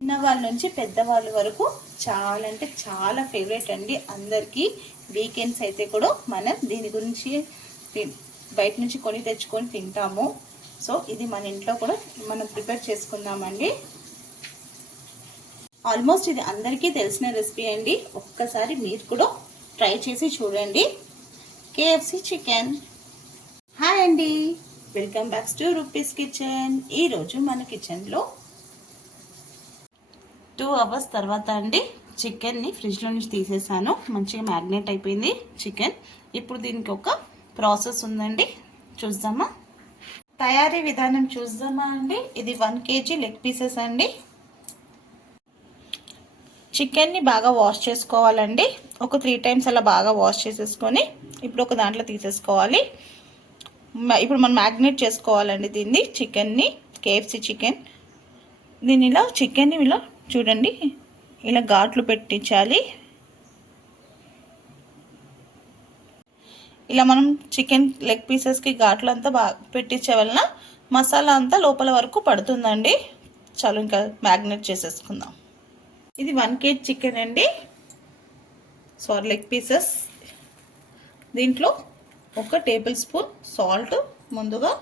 చిన్నవాళ్ళ నుంచి పెద్దవాళ్ళ వరకు చాలా అంటే చాలా ఫేవరెట్ అండి అందరికీ. వీకెండ్స్ అయితే కూడా మనం దీని గురించి బయట నుంచి కొని తెచ్చుకొని తింటాము. సో ఇది మన ఇంట్లో కూడా మనం ప్రిపేర్ చేసుకుందామండి. ఆల్మోస్ట్ ఇది అందరికీ తెలిసిన రెసిపీ అండి. ఒక్కసారి మీరు కూడా ట్రై చేసి చూడండి. KFC chicken. హాయ్ అండి, welcome back to rupees kitchen. ఈరోజు మన కిచెన్లో 2 అవర్స్ తర్వాత అండి చికెన్ని ఫ్రిడ్జ్లో నుంచి తీసేసాను. మంచిగా మ్యాగ్నేట్ అయిపోయింది చికెన్. ఇప్పుడు దీనికి ఒక ప్రాసెస్ ఉందండి, చూద్దామా? తయారీ విధానం చూద్దామా అండి. ఇది 1 kg లెగ్ పీసెస్ అండి. చికెన్ని బాగా వాష్ చేసుకోవాలండి. ఒక 3 times అలా బాగా వాష్ చేసేసుకొని ఇప్పుడు ఒక దాంట్లో తీసేసుకోవాలి. ఇప్పుడు మనం మ్యాగ్నేట్ చేసుకోవాలండి దీన్ని, చికెన్ని. KFC chicken. దీన్ని ఇలా చికెన్ని ఇలా చూడండి, ఇలా ఘాట్లు పెట్టించాలి. ఇలా మనం చికెన్ లెగ్ పీసెస్కి ఘాట్లు అంతా బాగా పెట్టించే వలన మసాలా అంతా లోపల వరకు పడుతుందండి. చాలు, ఇంకా మ్యాగ్నేట్ చేసేసుకుందాం. ఇది 1 kg చికెన్ అండి, లెగ్ పీసెస్. దీంట్లో 1 tablespoon సాల్ట్ ముందుగా,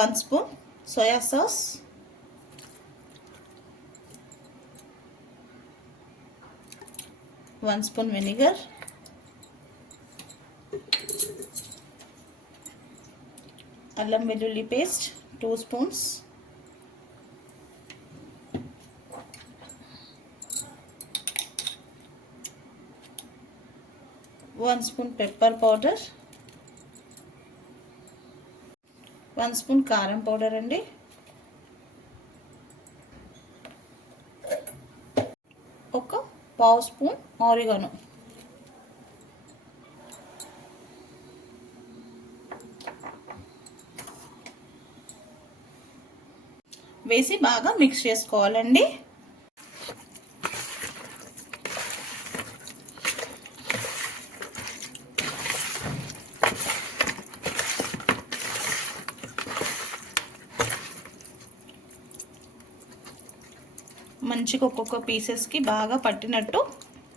1 spoon soya sauce, 1 spoon vinegar, అల్లం వెల్లుల్లి paste 2 spoons, one spoon pepper powder, 1 spoon కారం పౌడర్ అండి, ఒక పావు స్పూన్ ఆరిగానో, వేసి బాగా మిక్స్ చేసుకోవాలండి. మంచిగా ఒక్కొక్క పీసెస్కి బాగా పట్టినట్టు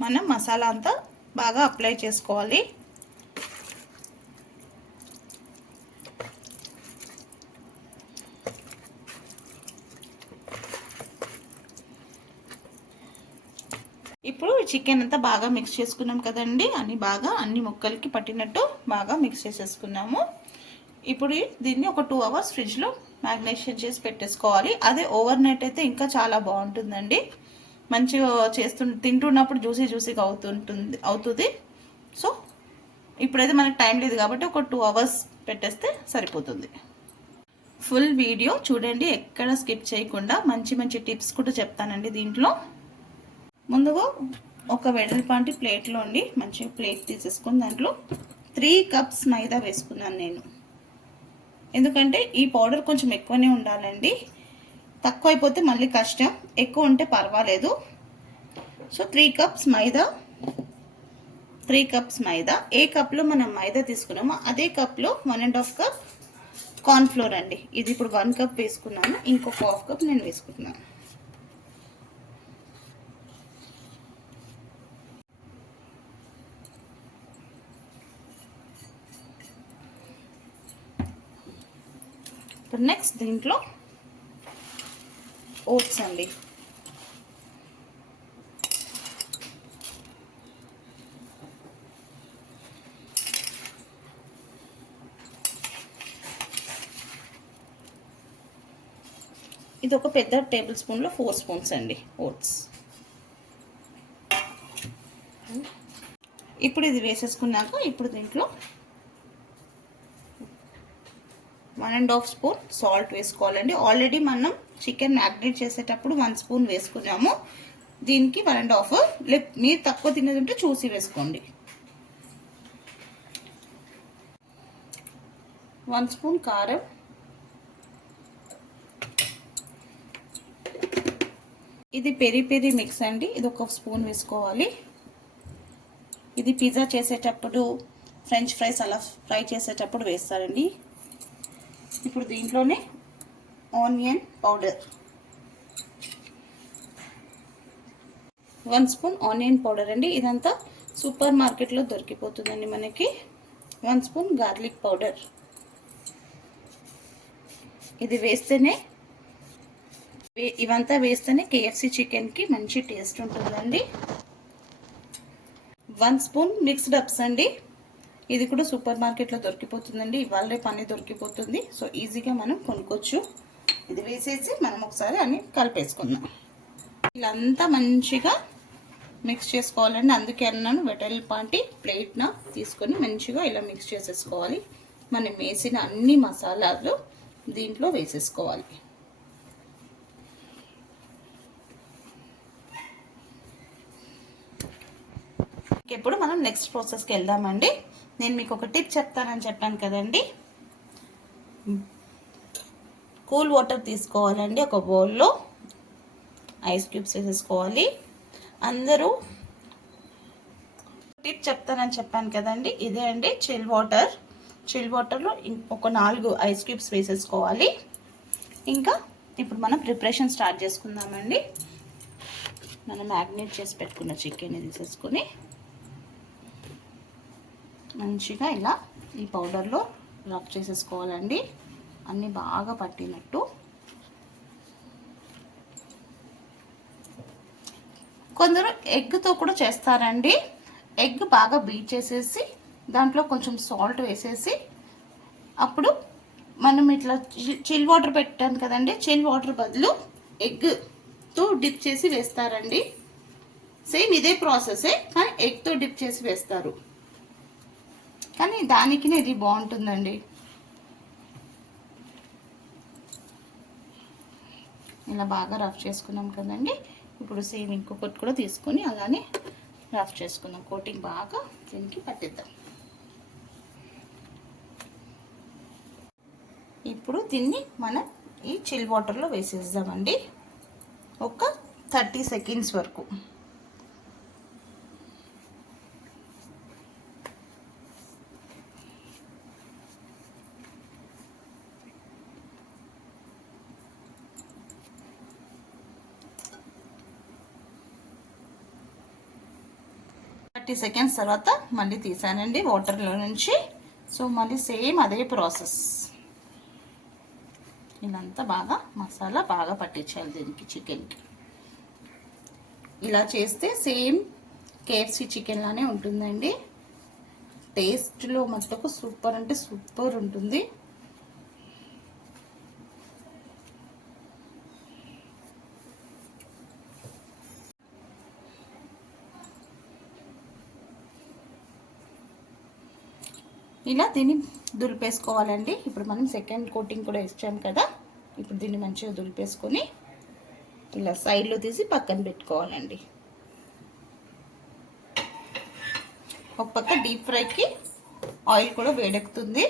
మనం మసాలా అంతా బాగా అప్లై చేసుకోవాలి. ఇప్పుడు చికెన్ అంతా బాగా మిక్స్ చేసుకున్నాం కదండి, అన్ని ముక్కలకి పట్టినట్టు బాగా మిక్స్ చేసేసుకున్నాము. ఇప్పుడు దీన్ని ఒక 2 hours ఫ్రిడ్జ్లో మ్యాగ్నేషన్ చేసి పెట్టేసుకోవాలి. అదే ఓవర్ నైట్ అయితే ఇంకా చాలా బాగుంటుందండి. మంచిగా తింటున్నప్పుడు జ్యూసీగా అవుతుంది. సో ఇప్పుడైతే మనకు టైం లేదు కాబట్టి ఒక 2 hours పెట్టేస్తే సరిపోతుంది. ఫుల్ వీడియో చూడండి, ఎక్కడ స్కిప్ చేయకుండా. మంచి టిప్స్ కూడా చెప్తానండి దీంట్లో. ముందుగా ఒక వెడల్పాంటి ప్లేట్లో అండి, మంచిగా ప్లేట్ తీసేసుకుని దాంట్లో 3 cups మైదా వేసుకున్నాను నేను. ఎందుకంటే ఈ పౌడర్ కొంచెం ఎక్కువనే ఉండాలండి, తక్కువ అయిపోతే మళ్ళీ కష్టం, ఎక్కువ ఉంటే పర్వాలేదు. సో 3 cups మైదా. ఏ కప్లో మనం మైదా తీసుకున్నామో అదే కప్లో 1.5 cup కార్న్ఫ్లోర్ అండి. ఇది ఇప్పుడు 1 cup వేసుకున్నాను, ఇంకొక 1/2 cup నేను వేసుకుంటున్నాను. నెక్స్ట్ దీంట్లో ఓట్స్ అండి. ఇది ఒక పెద్ద టేబుల్ స్పూన్లో 4 spoons అండి ఓట్స్. ఇప్పుడు ఇది వేసేసుకున్నాక ఇప్పుడు దీంట్లో 1.5 spoon సాల్ట్ వేసుకోవాలండి. ఆల్రెడీ మనం చికెన్ మ్యాగ్నేట్ చేసేటప్పుడు 1 spoon వేసుకున్నాము. దీనికి 1.5, మీరు తక్కువ తినేది ఉంటే చూసి వేసుకోండి. 1 spoon కారం, ఇది పెరి మిక్స్ అండి, ఇది 1 spoon వేసుకోవాలి. ఇది పిజ్జా చేసేటప్పుడు ఫ్రెంచ్ ఫ్రైస్ అలా ఫ్రై చేసేటప్పుడు వేస్తారండి. ఇప్పుడు దీంట్లోనే onion powder, 1 spoon onion powder అండి. ఇదంతా సూపర్ మార్కెట్లో దొరికిపోతుందండి మనకి. 1 స్పూన్ గార్లిక్ పౌడర్, ఇది వేస్తేనే, ఇవంతా వేస్తేనే కేఎఫ్సి చికెన్కి మంచి టేస్ట్ ఉంటుందండి. 1 స్పూన్ మిక్స్డ్ అప్స్ అండి. ఇది కూడా సూపర్ మార్కెట్లో దొరికిపోతుందండి. ఇవాళ రేపు అన్నీ దొరికిపోతుంది. సో ఈజీగా మనం కొనుక్కోవచ్చు. ఇది వేసేసి మనం ఒకసారి అన్ని కలిపేసుకుందాం. ఇలా అంతా మంచిగా మిక్స్ చేసుకోవాలండి. అందుకే అన్నాను వెడల్పాటి ప్లేట్న తీసుకొని మంచిగా ఇలా మిక్స్ చేసేసుకోవాలి. మనం వేసిన అన్ని మసాలాలు దీంట్లో వేసేసుకోవాలి. ఇప్పుడు మనం నెక్స్ట్ ప్రాసెస్కి వెళ్దామండి. నేను మీకు ఒక టిప్ చెప్తానని చెప్పాను కదండి. కూల్ వాటర్ తీసుకోవాలండి. ఒక బౌల్లో ఐస్ క్యూబ్స్ వేసేసుకోవాలి. అందరూ టిప్ చెప్తానని చెప్పాను కదండి, ఇదే అండి చిల్ వాటర్. చిల్ వాటర్లో ఒక 4 ఐస్ క్యూబ్స్ వేసేసుకోవాలి. ఇంకా ఇప్పుడు మనం ప్రిపరేషన్ స్టార్ట్ చేసుకుందామండి. మనం మ్యాగ్నేట్ చేసి పెట్టుకున్న చికెన్ తీసేసుకొని మంచిగా ఇలా ఈ పౌడర్లో రబ్ చేసేసుకోవాలండి. అన్నీ బాగా పట్టినట్టు. కొందరు ఎగ్తో కూడా చేస్తారండి. ఎగ్ బాగా బీట్ చేసేసి దాంట్లో కొంచెం సాల్ట్ వేసేసి అప్పుడు మనం ఇట్లా చిల్ వాటర్ పెట్టాను కదండి, చిల్ వాటర్ బదులు ఎగ్తో డిప్ చేసి వేస్తారండి. సేమ్ ఇదే ప్రాసెసే, కానీ ఎగ్తో డిప్ చేసి వేస్తారు. కానీ దానికి ఇది బాగుంటుందండి. ఇలా బాగా రఫ్ చేసుకున్నాం కదండి. ఇప్పుడు సేమ్ ఇంకొకటి కూడా తీసుకొని అలానే రఫ్ చేసుకుందాం. కోటింగ్ బాగా దీనికి పట్టిద్దాం. ఇప్పుడు దీన్ని మనం ఈ చిల్ వాటర్లో వేసేద్దామండి ఒక 30 సెకండ్స్ వరకు. సెకండ్స్ తర్వాత మళ్ళీ తీసానండి వాటర్లో నుంచి. సో మళ్ళీ సేమ్ అదే ప్రాసెస్. ఇదంతా బాగా మసాలా బాగా పట్టించాలి దీనికి, చికెన్కి. ఇలా చేస్తే సేమ్ కేఎఫ్సి చికెన్ లానే ఉంటుందండి. టేస్ట్లో మటుకు సూపర్ అంటే సూపర్ ఉంటుంది. ఇలా దీన్ని దులిపేసుకోవాలండి. ఇప్పుడు మనం సెకండ్ కోటింగ్ కూడా ఇచ్చాం కదా, ఇప్పుడు దీన్ని మంచిగా దులిపేసుకొని ఇలా సైడ్లో తీసి పక్కన పెట్టుకోవాలండి. ఒక పక్క డీప్ ఫ్రైకి ఆయిల్ కూడా వేడెక్కుతుంది.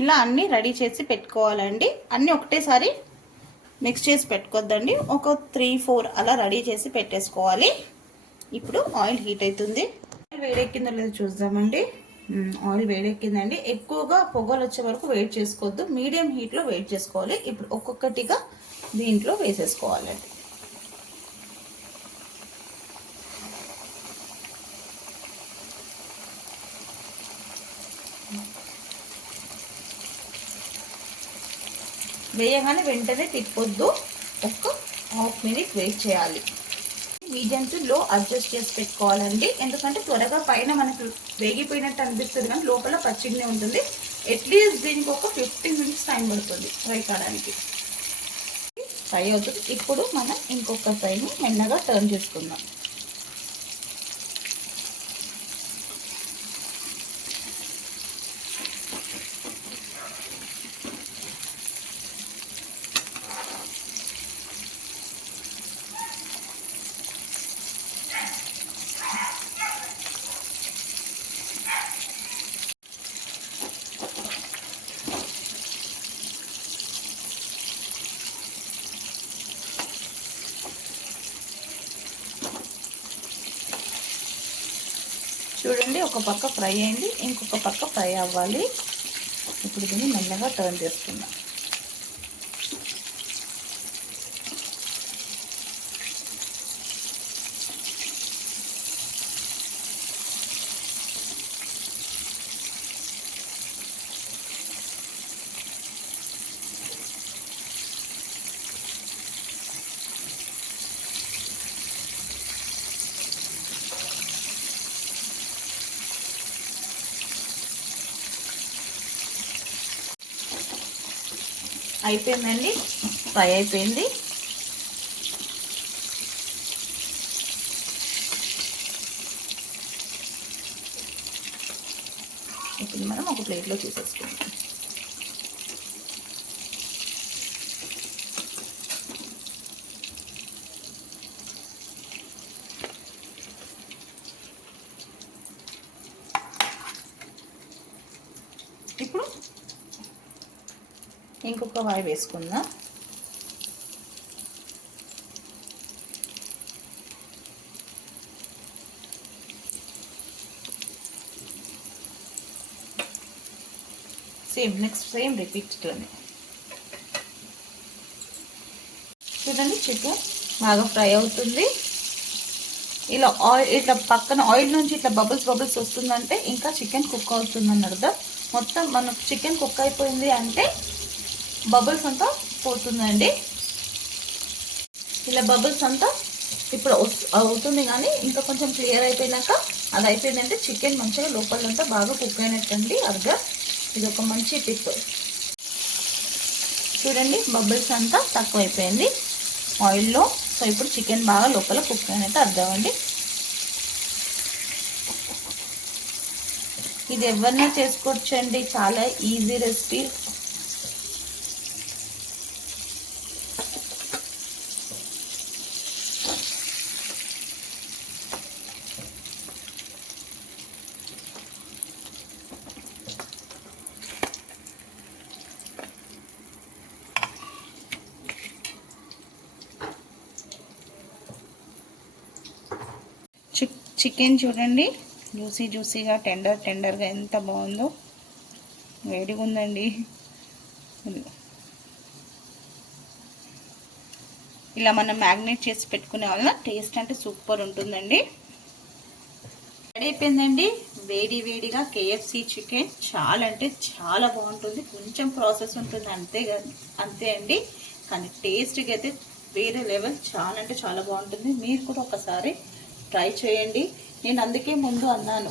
ఇలా అన్నీ రెడీ చేసి పెట్టుకోవాలండి. అన్నీ ఒకటేసారి మిక్స్ చేసి పెట్టుకోవద్దండి. ఒక 3-4 అలా రెడీ చేసి పెట్టేసుకోవాలి. ఇప్పుడు ఆయిల్ హీట్ అవుతుంది. ఆయిల్ వేడెక్కిందో లేదో చూద్దామండి. ఆయిల్ వేడెక్కిందండి. ఎక్కువగా పొగలు వచ్చే వరకు వేడి చేసుకోవద్దు, మీడియం హీట్లో వేడి చేసుకోవాలి. ఇప్పుడు ఒక్కొక్కటిగా దీంట్లో వేసేసుకోవాలండి. వేయగానే వెంటనే తిప్పొద్దు, ఒక ½ మినిట్ వెయిట్ చేయాలి. మీడియం టు లో అడ్జస్ట్ చేసి పెట్టుకోవాలండి. ఎందుకంటే త్వరగా పైన మనకు వేగిపోయినట్టు అనిపిస్తుంది కానీ లోపల పచ్చిగానే ఉంటుంది. అట్లీస్ట్ దీనికి ఒక 15 minutes టైం పడుతుంది ఫ్రై కావడానికి. ఫ్రై అవుతుంది. ఇప్పుడు మనం ఇంకొక సైడ్ని మెల్లగా టర్న్ చేసుకుందాం. చూడండి, ఒక పక్క ఫ్రై అయింది, ఇంకొక పక్క ఫ్రై అవ్వాలి. ఇప్పుడు దీన్ని మెల్లగా టర్న్ చేసుకుందాం. అయిపోయిందండి, ఫ్రై అయిపోయింది. ఇప్పుడు మనం ఒక ప్లేట్లో తీసేసుకుందాం. ఇప్పుడు ఇంకొక వాయి వేసుకుందాం. సేమ్ రిపీట్లోనే. చూడండి, చికెన్ బాగా ఫ్రై అవుతుంది. ఇలా ఇట్లా పక్కన ఆయిల్ నుంచి ఇట్లా బబుల్స్ వస్తుందంటే ఇంకా చికెన్ కుక్ అవుతుందని అర్థం. మొత్తం మనకు చికెన్ కుక్ అయిపోయింది అంటే బబుల్స్ అంతా పోతుందండి. ఇలా బబుల్స్ అంతా ఇప్పుడు అవుతుంది, కానీ ఇంకా కొంచెం క్లియర్ అయిపోయినాక అది అయిపోయిందంటే చికెన్ మంచిగా లోపలంతా బాగా కుక్ అయినట్టండి అర్థం. ఇది ఒక మంచి టిప్. చూడండి, బబుల్స్ అంతా తక్కువ అయిపోయింది ఆయిల్లో. సో ఇప్పుడు చికెన్ బాగా లోపల కుక్ అయినట్టు అర్థం అండి. ఇది ఎవరైనా చేసుకోవచ్చండి, చాలా ఈజీ రెసిపీ. చికెన్ చూడండి, జ్యూసీగా టెండర్గా ఎంత బాగుందో. వేడిగా ఉందండి. ఇలా మనం మ్యాగ్నేట్ చేసి పెట్టుకునే వల్ల టేస్ట్ అంటే సూపర్ ఉంటుందండి. రెడీ అయిపోయిందండి వేడిగా KFC చికెన్. చాలా అంటే చాలా బాగుంటుంది. కొంచెం ప్రాసెస్ ఉంటుంది అంతే అండి, కానీ టేస్ట్కి అయితే వేరే లెవెల్. చాలా అంటే చాలా బాగుంటుంది. మీరు కూడా ఒకసారి ట్రై చేయండి. నేను అందుకే ముందు అన్నాను,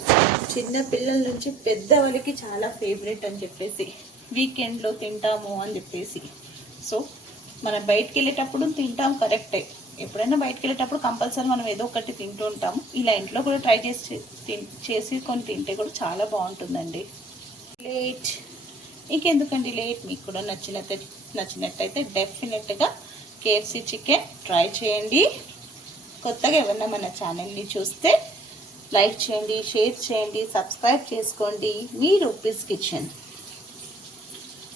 చిన్న పిల్లల నుంచి పెద్దవాళ్ళకి చాలా ఫేవరెట్ అని చెప్పేసి, వీకెండ్లో తింటాము అని చెప్పేసి. సో మనం బయటికి వెళ్ళేటప్పుడు తింటాం, కరెక్టే. ఎప్పుడైనా బయటికి వెళ్ళేటప్పుడు కంపల్సరీ మనం ఏదో ఒకటి తింటూ ఉంటాము. ఇలా ఇంట్లో కూడా ట్రై చేసి కొన్ని తింటే కూడా చాలా బాగుంటుందండి. ఇంకెందుకండి లేట్, మీకు కూడా నచ్చినట్టయితే డెఫినెట్గా KFC చికెన్ ట్రై చేయండి. కొత్తగా ఎవరన్నా మన ఛానల్ని చూస్తే లైక్ చేయండి, షేర్ చేయండి, సబ్స్క్రైబ్ చేసుకోండి. మీ రూపీస్ కిచెన్.